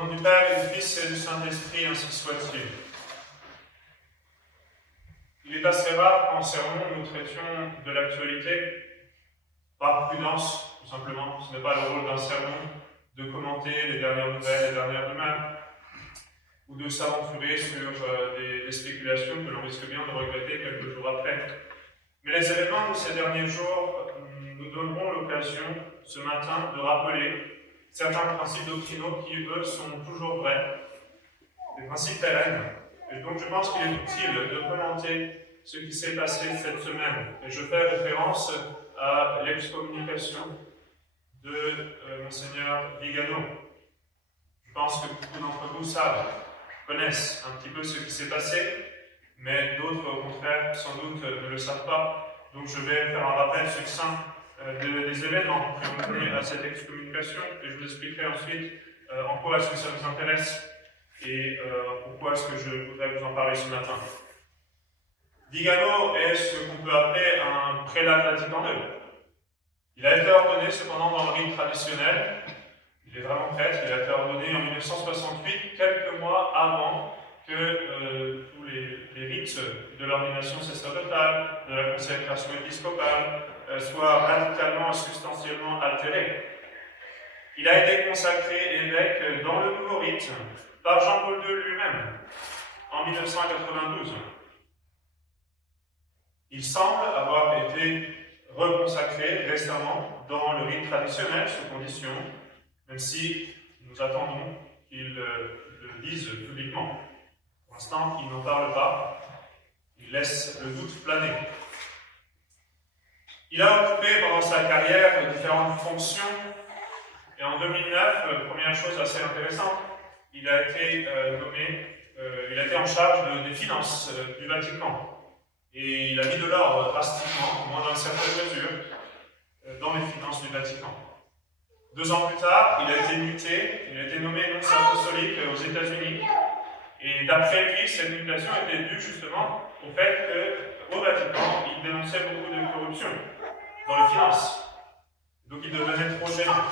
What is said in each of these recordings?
Au nom du Père et du Fils et du Saint-Esprit, ainsi soit-il. Il est assez rare qu'en sermon, nous traitions de l'actualité par prudence, tout simplement. Ce n'est pas le rôle d'un sermon de commenter les dernières nouvelles, les dernières rumeurs, ou de s'aventurer sur des spéculations que l'on risque bien de regretter quelques jours après. Mais les événements de ces derniers jours nous donneront l'occasion, ce matin, de rappeler certains principes doctrinaux qui, eux, sont toujours vrais, des principes pérennes. Et donc je pense qu'il est utile de commenter ce qui s'est passé cette semaine. Et je fais référence à l'excommunication de Monseigneur Vigano. Je pense que beaucoup d'entre vous connaissent un petit peu ce qui s'est passé, mais d'autres, au contraire, sans doute, ne le savent pas. Donc je vais faire un rappel succinct des événements qui ont mené à cette excommunication, et je vous expliquerai ensuite en quoi est-ce que ça vous intéresse et pourquoi est-ce que je voudrais vous en parler ce matin. Vigano est ce qu'on peut appeler un prélat de Vatican II. Il a été ordonné cependant dans le rite traditionnel. Il est vraiment prêtre. Il a été ordonné en 1968, quelques mois avant que tous les rites de l'ordination sacerdotale, de la consécration épiscopale, soient radicalement et substantiellement altérés. Il a été consacré évêque dans le nouveau rite par Jean-Paul II lui-même en 1992. Il semble avoir été reconsacré récemment dans le rite traditionnel sous condition, même si nous attendons qu'il le dise publiquement. Pour l'instant, il n'en parle pas, il laisse le doute planer. Il a occupé pendant sa carrière différentes fonctions, et en 2009, première chose assez intéressante, il a été en charge des finances du Vatican. Et il a mis de l'ordre drastiquement, au moins dans une certaine mesure, dans les finances du Vatican. 2 ans plus tard, il a été muté, il a été nommé nonce apostolique aux États-Unis. Et d'après lui, cette mutation était due justement au fait qu'au Vatican, il dénonçait beaucoup de corruption dans les finances. Donc il devenait trop gênant.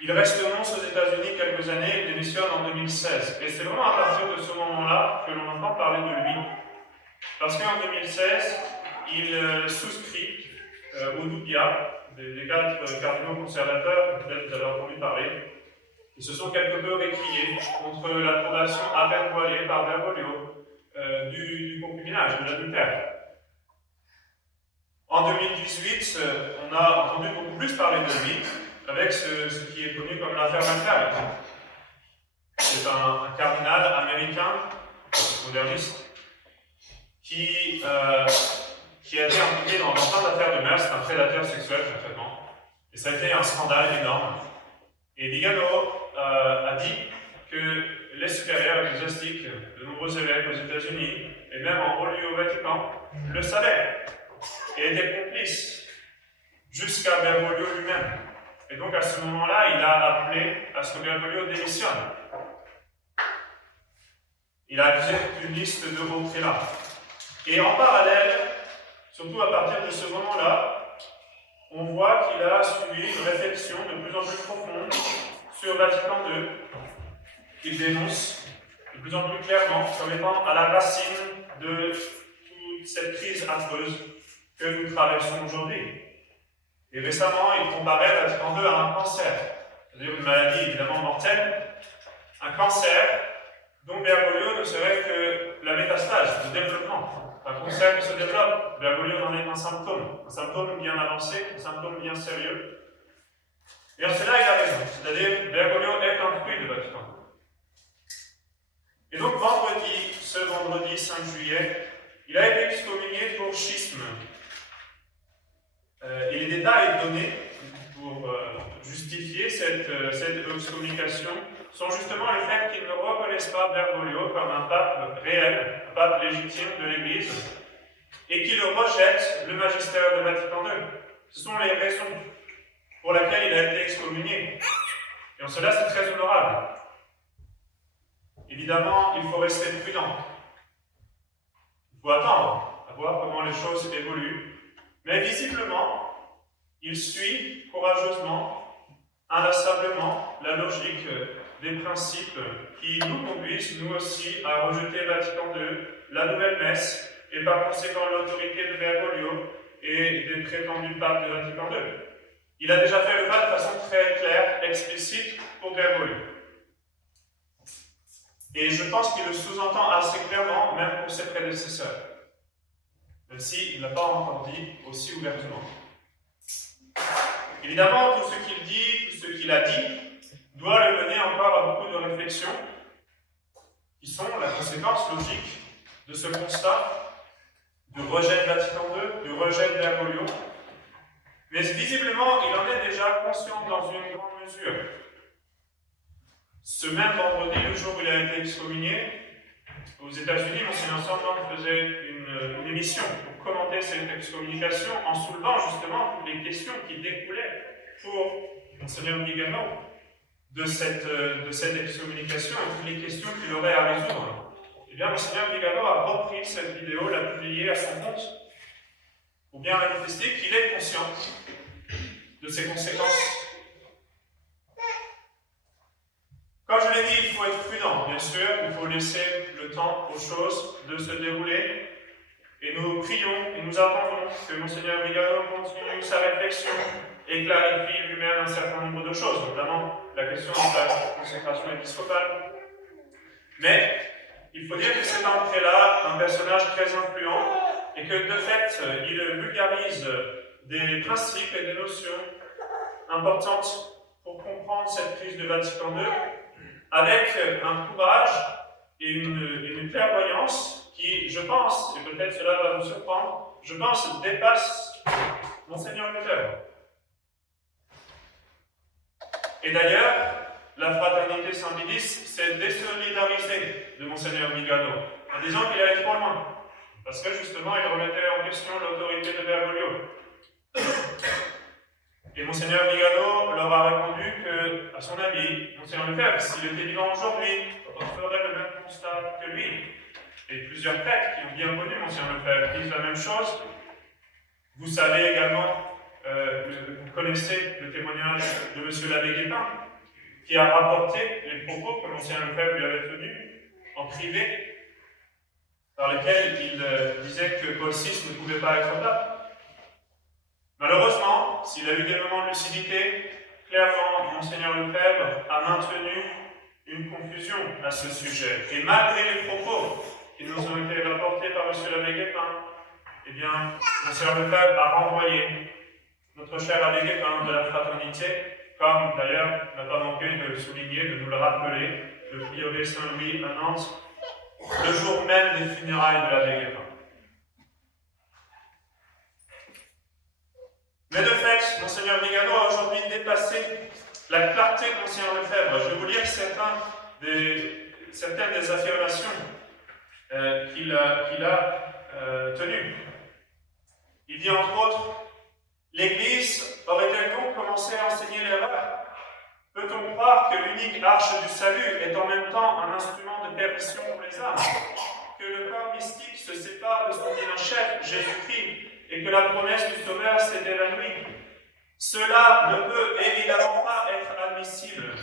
Il reste nonce aux États-Unis quelques années et démissionne en 2016. Et c'est vraiment à partir de ce moment-là que l'on entend parler de lui. Parce qu'en 2016, il souscrit au Doupia, des 4 cardinaux conservateurs, peut-être vous avez entendu parler, qui se sont quelque peu récriés contre l'approbation à peine voilée par Bergoglio du concubinage, de l'adultère. En 2018, on a entendu beaucoup plus parler de lui, avec ce qui est connu comme l'affaire McCall. C'est un cardinal américain, moderniste, qui a été impliqué dans plein d'affaires de mœurs. C'est un prédateur sexuel, concrètement. Et ça a été un scandale énorme. Et Vigano a dit que les supérieurs ecclésiastiques de nombreux évêques aux États-Unis, et même en haut lieu au Vatican, le savaient et étaient complices, jusqu'à Bergoglio lui-même. Et donc à ce moment-là, il a appelé à ce que Bergoglio démissionne. Il a accusé une liste de hauts prélats. Et en parallèle, surtout à partir de ce moment-là, on voit qu'il a suivi une réflexion de plus en plus profonde sur Vatican II, qu'il dénonce de plus en plus clairement comme étant à la racine de toute cette crise affreuse que nous traversons aujourd'hui. Et récemment, il comparait Vatican II à un cancer, c'est-à-dire une maladie évidemment mortelle, un cancer dont Bergoglio ne serait que la métastase, le développement. Un cancer qui se développe, Bergoglio en est un symptôme bien avancé, un symptôme bien sérieux. Et en cela, il a raison, c'est-à-dire Bergoglio est un fruit de Vatican. Et donc ce vendredi 5 juillet, il a été excommunié pour schisme. Et les détails donnés pour justifier cette excommunication sont justement le fait qu'ils ne reconnaissent pas Bergoglio comme un pape réel, un pape légitime de l'Église, et qu'ils rejettent le magistère de Vatican II. Ce sont les raisons pour lesquelles il a été excommunié. Et en cela, c'est très honorable. Évidemment, il faut rester prudent. Il faut attendre à voir comment les choses évoluent. Mais visiblement, il suit courageusement inlassablement la logique des principes qui nous conduisent, nous aussi, à rejeter Vatican II, la nouvelle messe, et par conséquent l'autorité de Bergoglio et des prétendus papes de Vatican II. Il a déjà fait le pas de façon très claire, explicite pour Bergoglio. Et je pense qu'il le sous-entend assez clairement, même pour ses prédécesseurs, même s'il ne l'a pas encore dit aussi ouvertement. Évidemment, tout ce qu'il dit, tout ce qu'il a dit, doit le mener encore à beaucoup de réflexions qui sont la conséquence logique de ce constat de rejet de Vatican II, de rejet de Bergoglio. Mais visiblement, il en est déjà conscient dans une grande mesure. Ce même vendredi, le jour où il a été excommunié, aux États-Unis, Monseigneur Sandman faisait une émission pour commenter cette excommunication en soulevant justement toutes les questions qui découlaient pour Monseigneur Vigano de cette excommunication et toutes les questions qu'il aurait à résoudre. Eh bien, Monseigneur Vigano a repris cette vidéo, l'a publiée à son compte, pour bien manifester qu'il est conscient de ses conséquences. Comme je l'ai dit, il faut être prudent, bien sûr, il faut laisser le temps aux choses de se dérouler. Et nous prions et nous attendons que Monseigneur Vigano continue sa réflexion et clarifie lui-même un certain nombre de choses, notamment la question de la consécration épiscopale. Mais il faut dire que c'est un prélat, un personnage très influent, et que de fait, il vulgarise des principes et des notions importantes pour comprendre cette crise de Vatican II, avec un courage et une clairvoyance qui, je pense, et peut-être cela va vous surprendre, je pense, dépasse Monseigneur Luther. Et d'ailleurs, la fraternité Saint-Bidis s'est désolidarisée de Monseigneur Vigano, en disant qu'il allait trop loin, parce que justement, il remettait en question l'autorité de Bergoglio. Et Monseigneur Vigano leur a répondu que, à son avis, Monseigneur Lefebvre, s'il était vivant aujourd'hui, on ferait le même constat que lui. Et plusieurs prêtres qui ont bien connu Monseigneur Lefebvre disent la même chose. Vous savez également, vous connaissez le témoignage de M. l'abbé Guépin, qui a rapporté les propos que Monseigneur Lefebvre lui avait tenus en privé, par lesquels il disait que Paul VI ne pouvait pas être pape. Malheureusement, s'il a eu des moments de lucidité, clairement, Monseigneur Lefebvre a maintenu une confusion à ce sujet. Et malgré les propos qui nous ont été rapportés par M. l'abbé Guépin, eh bien, Monseigneur Lefebvre a renvoyé notre cher abbé Guépin de la fraternité, comme d'ailleurs n'a pas manqué de le souligner, de nous le rappeler, le prieuré Saint-Louis à Nantes, le jour même des funérailles de l'abbé Guépin. Mais de fait, Monseigneur Vigano a aujourd'hui dépassé la clarté de Monseigneur Lefebvre. Je vais vous lire certaines des affirmations qu'il a tenues. Il dit entre autres, « L'Église aurait-elle donc commencé à enseigner l'erreur? Peut-on croire que l'unique arche du salut est en même temps un instrument de perdition pour les âmes? Que le corps mystique se sépare de son divin chef, Jésus-Christ, et que la promesse du Sauveur s'est évanouie? Cela ne peut évidemment pas être admissible,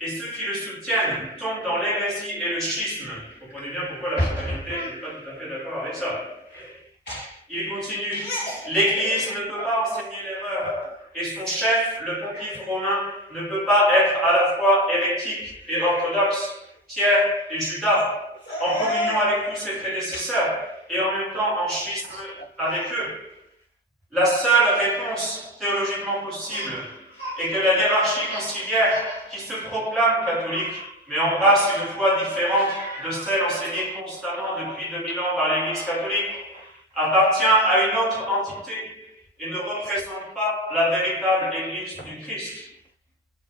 et ceux qui le soutiennent tombent dans l'hérésie et le schisme. » Vous comprenez bien pourquoi la fraternité n'est pas tout à fait d'accord avec ça. Il continue, « L'Église ne peut pas enseigner l'erreur, et son chef, le pontife romain, ne peut pas être à la fois hérétique et orthodoxe, Pierre et Judas, en communion avec tous ses prédécesseurs, et en même temps en schisme avec eux. La seule réponse théologiquement possible est que la hiérarchie conciliaire, qui se proclame catholique, mais embrasse une foi différente de celle enseignée constamment depuis 2000 ans par l'Église catholique, appartient à une autre entité et ne représente pas la véritable Église du Christ.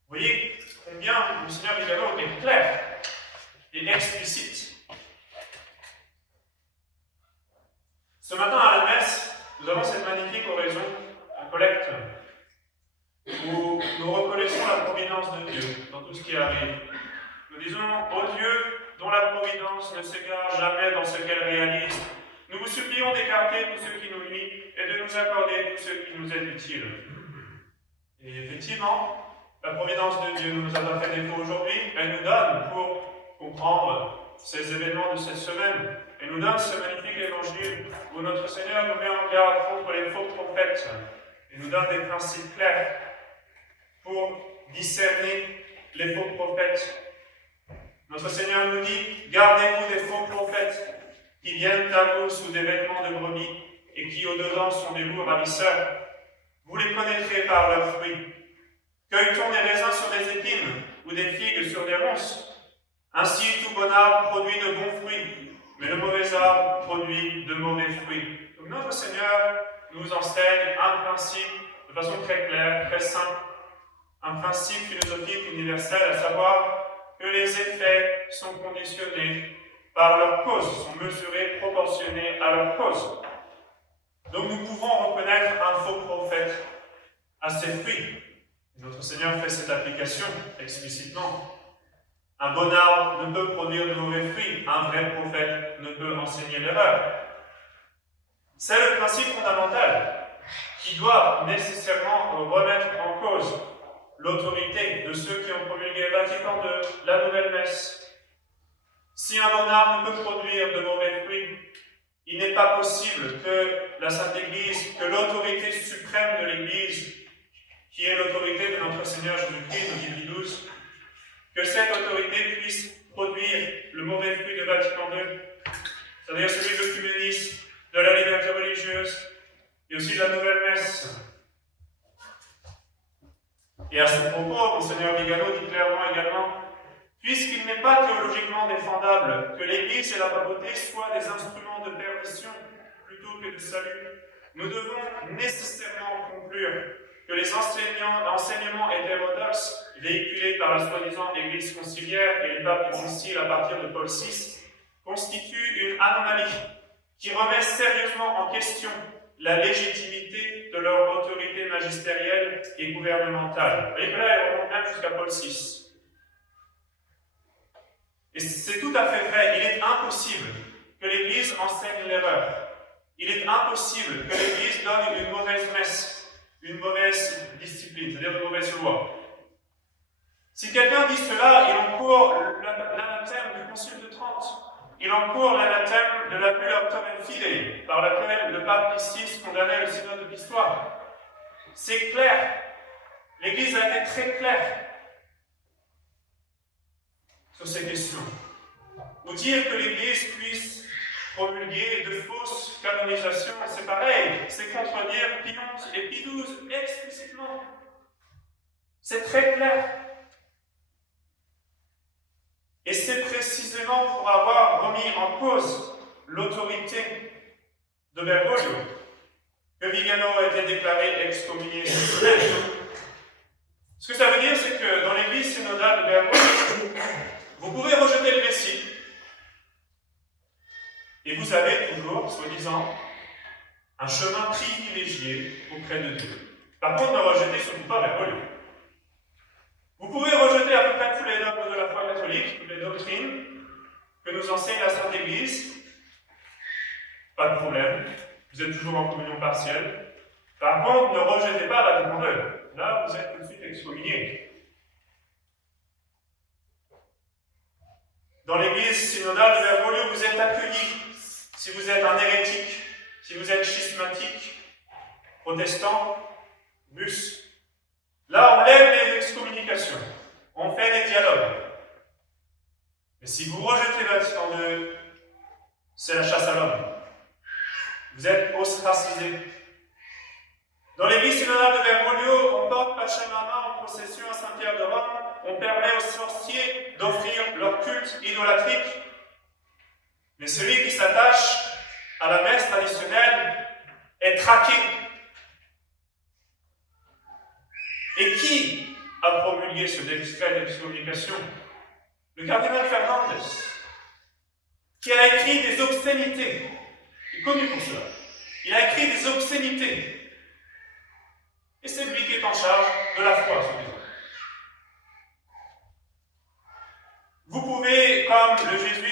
Vous voyez combien Monseigneur Vigano est clair et explicite. Ce matin à la messe, nous avons cette magnifique oraison, la collecte, où nous reconnaissons la providence de Dieu dans tout ce qui arrive. Nous disons, ô Dieu, dont la providence ne s'égare jamais dans ce qu'elle réalise, nous vous supplions d'écarter tout ce qui nous nuit et de nous accorder tout ce qui nous est utile. Et effectivement, La providence de Dieu ne nous a pas fait défaut aujourd'hui, elle nous donne pour comprendre ces événements de cette semaine. Elle nous donne ce magnifique évangile où notre Seigneur nous met en garde contre les faux prophètes. Il nous donne des principes clairs pour discerner les faux prophètes. Notre Seigneur nous dit, gardez-vous des faux prophètes qui viennent à vous sous des vêtements de brebis et qui au-dedans sont des loups ravisseurs. Vous les connaîtrez par leurs fruits. Cueille-t-on des raisins sur des épines ou des figues sur des ronces? Ainsi, tout bon arbre produit de bons fruits, mais le mauvais arbre produit de mauvais fruits. Donc notre Seigneur nous enseigne un principe de façon très claire, très simple, un principe philosophique universel, à savoir que les effets sont conditionnés par leur cause, sont mesurés, proportionnés à leur cause. Donc nous pouvons reconnaître un faux prophète à ses fruits. Notre Seigneur fait cette application explicitement. Un bon arbre ne peut produire de mauvais fruits, un vrai prophète ne peut enseigner l'erreur. C'est le principe fondamental qui doit nécessairement remettre en cause l'autorité de ceux qui ont promulgué Vatican II, la nouvelle messe. Si un bon arbre ne peut produire de mauvais fruits, il n'est pas possible que la Sainte Église, que l'autorité suprême de l'Église, qui est l'autorité de notre Seigneur Jésus-Christ, nous dit Pie XII, que cette autorité puisse produire le mauvais fruit de Vatican II, c'est-à-dire celui de l'œcuménisme, de la liberté religieuse, et aussi de la nouvelle messe. Et à ce propos, Monseigneur Vigano dit clairement également, puisqu'il n'est pas théologiquement défendable que l'Église et la papauté soient des instruments de perdition plutôt que de salut, nous devons nécessairement conclure que les enseignements hétérodoxes véhiculés par la soi-disant Église conciliaire et les papes difficiles à partir de Paul VI constituent une anomalie qui remet sérieusement en question la légitimité de leur autorité magistérielle et gouvernementale. Et là, on remonte même jusqu'à Paul VI. Et c'est tout à fait vrai, il est impossible que l'Église enseigne l'erreur. Il est impossible que l'Église donne une mauvaise messe, une mauvaise discipline, c'est-à-dire une mauvaise loi. Si quelqu'un dit cela, il encourt l'anathème du Concile de Trente. Il encourt l'anathème de la bulle Auctorem Fidei, par laquelle le pape Pie VI condamnait le synode d'histoire. C'est clair. L'Église a été très claire sur ces questions. Nous dire que l'Église puisse promulguer de fausses canonisations, c'est pareil, c'est contredire Pie XI et Pie XII explicitement. C'est très clair. Et c'est précisément pour avoir remis en cause l'autorité de Bergoglio que Vigano a été déclaré excommunié cette semaine. Ce que ça veut dire, c'est que dans l'église synodale de Bergoglio, vous pouvez rejeter le Messie, et vous avez toujours, soi-disant, un chemin privilégié auprès de Dieu. Par contre, ne rejetez surtout pas Bergoglio. Vous pouvez rejeter à peu près tous les dogmes de la foi catholique, toutes les doctrines que nous enseigne la Sainte Église. Pas de problème, vous êtes toujours en communion partielle. Par contre, ne rejetez pas Vatican II. Là, vous êtes tout de suite excommunié. Dans l'église synodale de Bergoglio, vous êtes accueillis si vous êtes un hérétique, si vous êtes schismatique, protestant, russe. Là, on lève les excommunications, on fait des dialogues. Mais si vous rejetez Vatican II, c'est la chasse à l'homme. Vous êtes ostracisé. Dans l'église synodale de Bergoglio, on porte Pachamama en procession à Saint-Pierre de Rome, on permet aux sorciers d'offrir leur culte idolatrique. Mais celui qui s'attache à la messe traditionnelle est traqué. Et qui a promulgué ce décret d'excommunication? Le cardinal Fernandez, qui a écrit des obscénités. Il est connu pour cela. Il a écrit des obscénités. Et c'est lui qui est en charge de la foi, soi-disant. Vous pouvez, comme le jésuite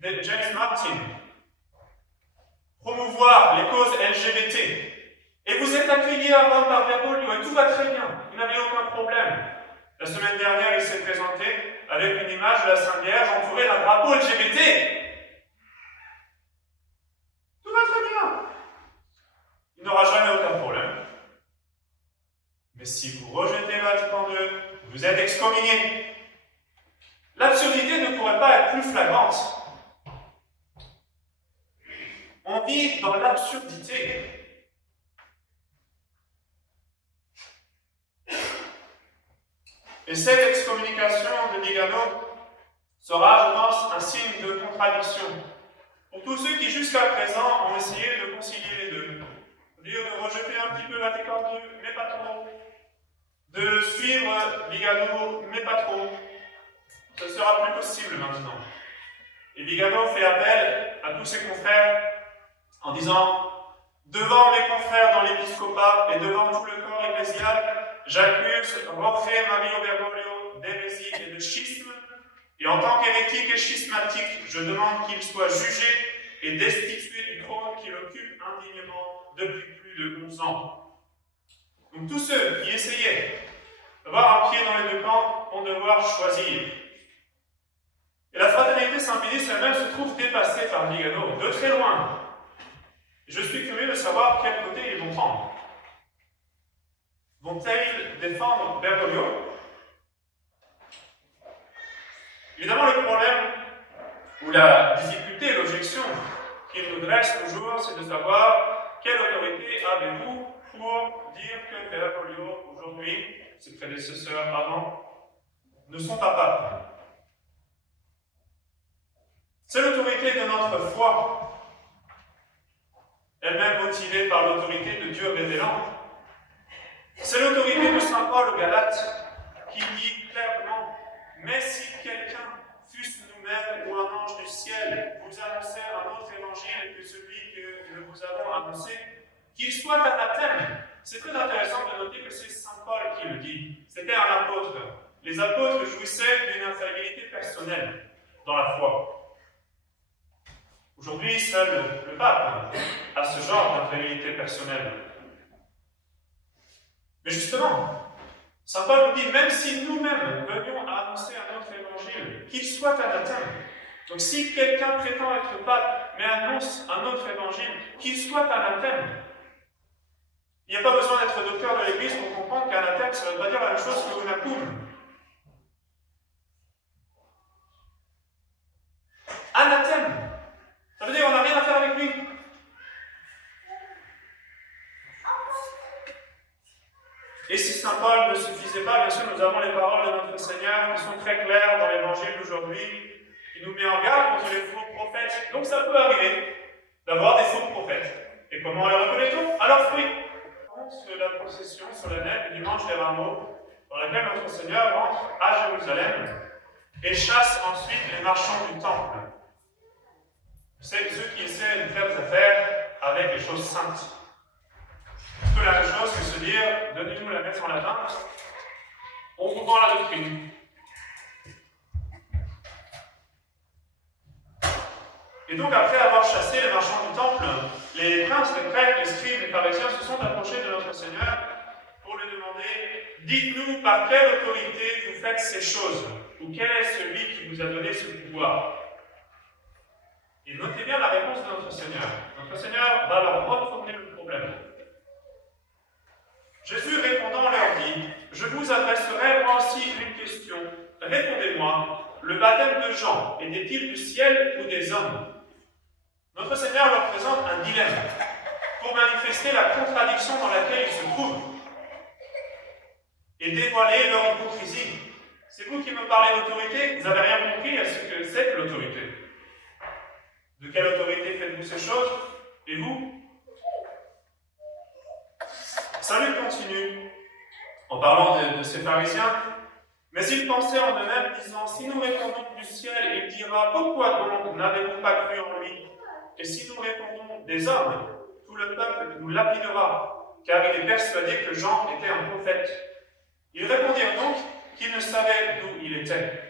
James Martin, promouvoir les causes LGBT. Et vous êtes accueillis à Rome par Bergoglio et tout va très bien. Vous n'avez aucun problème. semaine dernière, il s'est présenté avec une image de la Sainte Vierge entourée d'un drapeau LGBT. Tout va très bien. Il n'aura jamais aucun problème. Mais si vous rejetez Vatican II, vous êtes excommunié. L'absurdité ne pourrait pas être plus flagrante. On vit dans l'absurdité. Et cette excommunication de Vigano sera, je pense, un signe de contradiction pour tous ceux qui, jusqu'à présent, ont essayé de concilier les deux. C'est-à-dire de rejeter un petit peu Vatican II, mais pas trop. De suivre Vigano, mais pas trop. Ce ne sera plus possible maintenant. Et Vigano fait appel à tous ses confrères en disant « Devant mes confrères dans l'épiscopat et devant tout le corps ecclésial, j'accuse Jorge Mario Bergoglio d'hérésie et de schisme, et en tant qu'hérétique et schismatique, je demande qu'il soit jugé et destitué du trône qu'il occupe indignement depuis plus de 11 ans. » Donc tous ceux qui essayaient d'avoir un pied dans les deux camps vont devoir choisir. Et la fraternité saint-pédiste elle-même se trouve dépassée par Vigano, de très loin. Et je suis curieux de savoir quel côté ils vont prendre. Vont-ils défendre Bergoglio? Évidemment, le problème, ou la difficulté, l'objection qu'il nous dresse toujours, c'est de savoir quelle autorité avez-vous pour dire que Bergoglio, aujourd'hui, ses prédécesseurs avant, ne sont pas papes. C'est l'autorité de notre foi, elle-même motivée par l'autorité de Dieu révélant. C'est l'autorité de saint Paul aux Galates qui dit clairement « Mais si quelqu'un, fût-ce nous-mêmes ou un ange du ciel, vous annonçait un autre évangile que celui que nous vous avons annoncé, qu'il soit anathème. » C'est très intéressant de noter que c'est saint Paul qui le dit. C'était un apôtre. Les apôtres jouissaient d'une infaillibilité personnelle dans la foi. Aujourd'hui, seul le pape a ce genre d'infaillibilité personnelle. Mais justement, saint Paul nous dit, même si nous-mêmes venions à annoncer un autre évangile, qu'il soit anathème. Donc si quelqu'un prétend être pape, mais annonce un autre évangile, qu'il soit anathème. Il n'y a pas besoin d'être docteur de l'Église pour comprendre qu'anathème, ça ne veut pas dire la même chose que unacoum. Anathème. Ça veut dire qu'on n'a rien à faire avec lui. Et si saint Paul ne suffisait pas, bien sûr, nous avons les paroles de notre Seigneur qui sont très claires dans l'Évangile d'aujourd'hui, qui nous met en garde contre les faux prophètes. Donc ça peut arriver d'avoir des faux prophètes. Et comment les reconnaît-on? À leurs fruits. La procession solennelle du dimanche des Rameaux, dans laquelle notre Seigneur entre à Jérusalem et chasse ensuite les marchands du temple. C'est ceux qui essaient de faire des affaires avec les choses saintes. C'est la même chose que se dire, donnez-nous la messe en latin, on vous vend la doctrine. Et donc, après avoir chassé les marchands du temple, les princes, les prêtres, les scribes, les pharisiens se sont approchés de notre Seigneur pour lui demander « Dites-nous par quelle autorité vous faites ces choses, ou quel est celui qui vous a donné ce pouvoir ?» Et notez bien la réponse de notre Seigneur. Notre Seigneur va leur retourner le problème. Jésus répondant leur dit « Je vous adresserai moi aussi une question. Répondez-moi, le baptême de Jean était-il du ciel ou des hommes ?» Notre Seigneur leur présente un dilemme pour manifester la contradiction dans laquelle ils se trouvent et dévoiler leur hypocrisie. C'est vous qui me parlez d'autorité, vous n'avez rien compris à ce que c'est que l'autorité. De quelle autorité faites-vous ces choses? Et vous? Salut continue en parlant de ces pharisiens. Mais ils pensaient en eux-mêmes, disant, si nous répondons du ciel, il dira, pourquoi donc n'avez-vous pas cru en lui? Et si nous répondons des hommes, tout le peuple nous lapidera, car il est persuadé que Jean était un prophète. Ils répondirent donc qu'ils ne savaient d'où il était.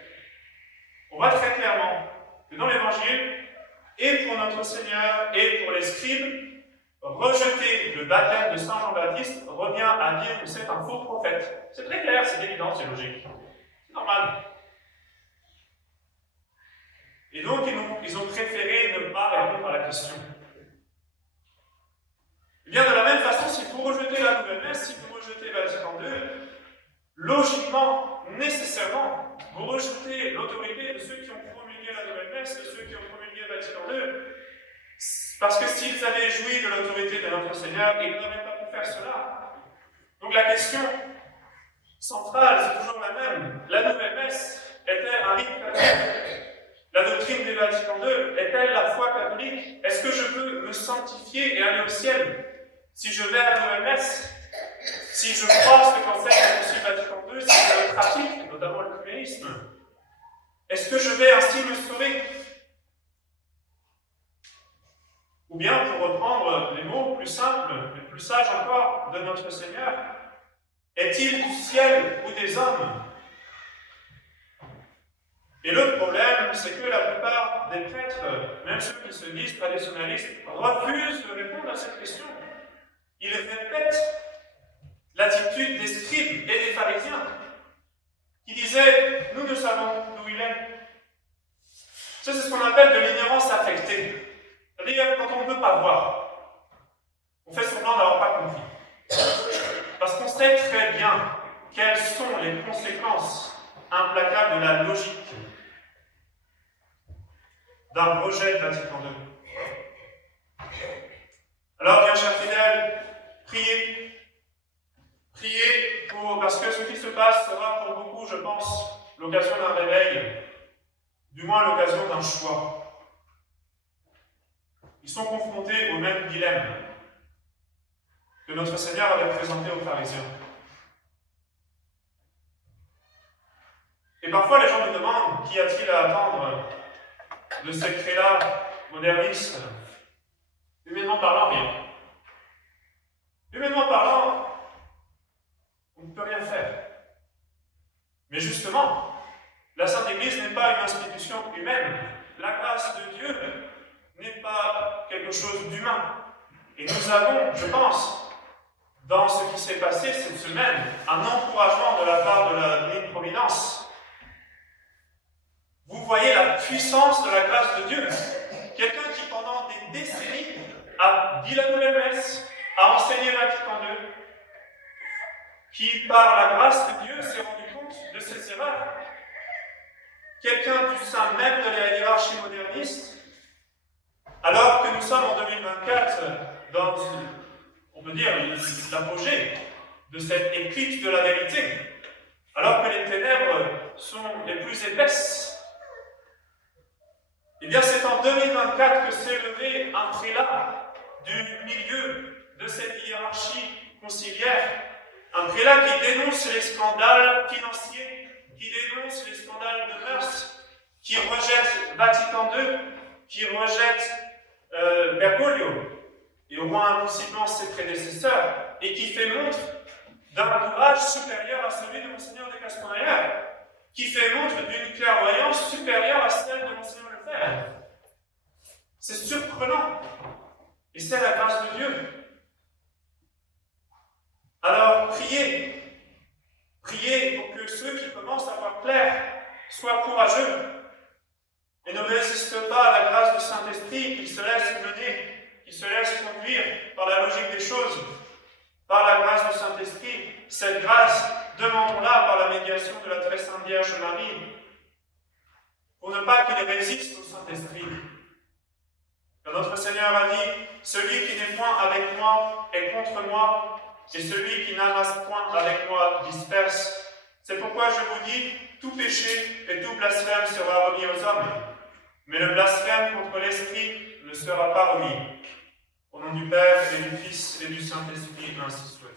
On voit très clairement que dans l'Évangile, et pour notre Seigneur, et pour les scribes, rejeter le baptême de Saint Jean-Baptiste revient à dire que c'est un faux prophète. C'est très clair, c'est évident, c'est logique. normal. Et donc, ils ont préféré ne pas répondre à la question. Eh bien, de la même façon, si vous rejetez la nouvelle messe, si vous rejetez Vatican II, logiquement, nécessairement, vous rejetez l'autorité de ceux qui ont promulgué la nouvelle messe, de ceux qui ont promulgué Vatican II, parce que s'ils avaient joui de l'autorité de notre Seigneur, ils n'auraient pas pu faire cela. Donc la question centrale, c'est toujours la même. La nouvelle messe est-elle un rite catholique? La doctrine du Vatican II est-elle la foi catholique? Est-ce que je peux me sanctifier et aller au ciel si je vais à la nouvelle messe? Si je crois ce qu'enseigne le Concile Vatican II, si je le pratique, notamment l'œcuménisme, est-ce que je vais ainsi me sauver? Ou bien, pour reprendre les mots plus simples, mais plus sages encore de notre Seigneur, est-il du ciel ou des hommes? Et le problème, c'est que la plupart des prêtres, même ceux qui se disent traditionnalistes, refusent de répondre à cette question. Ils répètent l'attitude des scribes et des pharisiens, qui disaient « Nous ne savons d'où il est ». Ça, c'est ce qu'on appelle de l'ignorance affectée. C'est-à-dire quand on ne veut pas voir, on fait semblant d'avoir pas compris. Parce qu'on sait très bien quelles sont les conséquences implacables de la logique d'un rejet de Vatican II. Alors, bien chers fidèles, priez. Priez parce que ce qui se passe sera pour beaucoup, je pense, l'occasion d'un réveil, du moins l'occasion d'un choix. Ils sont confrontés au même dilemme que notre Seigneur avait présenté aux pharisiens. Et parfois, les gens me demandent, qu'y a-t-il à attendre de ces crélas modernistes? Humainement parlant, rien. Humainement parlant, on ne peut rien faire. Mais justement, la Sainte Église n'est pas une institution humaine. La grâce de Dieu n'est pas quelque chose d'humain. Et nous avons, je pense, dans ce qui s'est passé cette semaine, un encouragement de la part de la Divine Providence. Vous voyez la puissance de la grâce de Dieu. Quelqu'un qui, pendant des décennies, a dit la nouvelle messe, a enseigné Vatican II, qui, par la grâce de Dieu, s'est rendu compte de ses erreurs. Quelqu'un du sein même de la hiérarchie moderniste, alors que nous sommes en 2024 dans, on peut dire, l'apogée de cette éclipse de la vérité, alors que les ténèbres sont les plus épaisses. Eh bien, c'est en 2024 que s'est levé un prélat du milieu de cette hiérarchie conciliaire, un prélat qui dénonce les scandales financiers, qui dénonce les scandales de mœurs, qui rejette Vatican II, qui rejette Bergoglio, et au moins possiblement ses prédécesseurs, et qui fait montre d'un courage supérieur à celui de Monseigneur de Castelnaudary, qui fait montre d'une clairvoyance supérieure à celle de Monseigneur Lefebvre. C'est surprenant, et c'est la grâce de Dieu. Alors, priez. Priez pour que ceux qui commencent à voir clair soient courageux et ne résistent pas à la grâce du Saint-Esprit, qu'ils se laissent mener, qu'ils se laissent conduire par la logique des choses, par la grâce du Saint-Esprit. Cette grâce, demandons-la par la médiation de la très sainte Vierge Marie, pour ne pas qu'il résiste au Saint-Esprit. Car notre Seigneur a dit, « Celui qui n'est point avec moi est contre moi, et celui qui n'amasse point avec moi disperse. » C'est pourquoi je vous dis, tout péché et tout blasphème sera remis aux hommes, mais le blasphème contre l'Esprit ne sera pas remis. Au nom du Père et du Fils et du Saint-Esprit, ainsi soit.